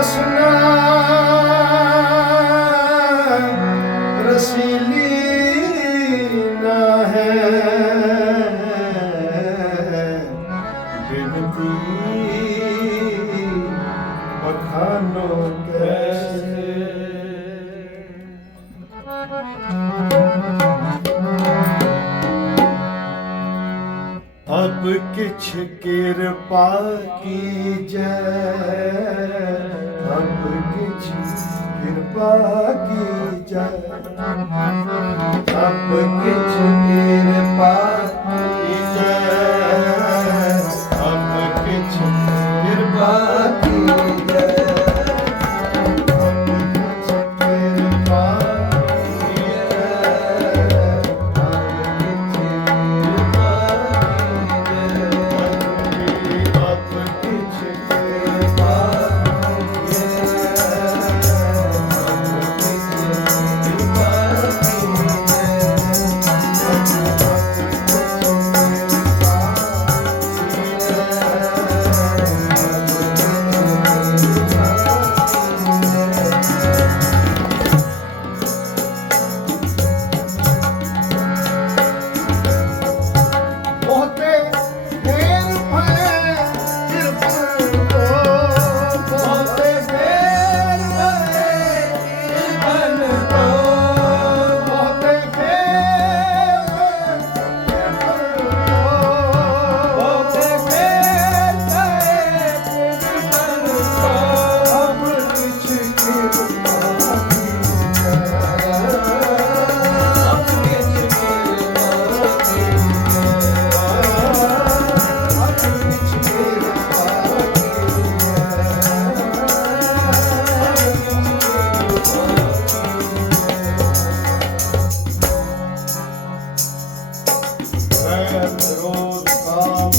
ਰਸਨਾ ਰਸੀਲੀ ਨਾ ਹੈ। ਬਿਨਤੀ ਬਖਾਨੋ ਕੈਸੇ। ਅਬ ਕਿਛ ਕਿਰਪਾ ਕੀਜੈ। ਅਬ ਕਿਛ ਕਿਰਪਾ ਕੀਜੈ ਅਬ ਕਿਛ ਕਿਰਪਾ क्रोध काम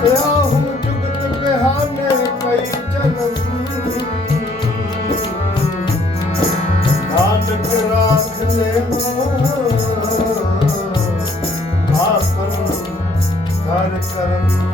ਪਿਆ ਹੂੰ ਜੁਗਤ ਬਿਹਾਨੇ ਕਈ ਜਨਮ ਨਾਨਕ ਰਾਖ ਲੈ ਮਨ ਆਪਨ ਕਰ ਕਰਮ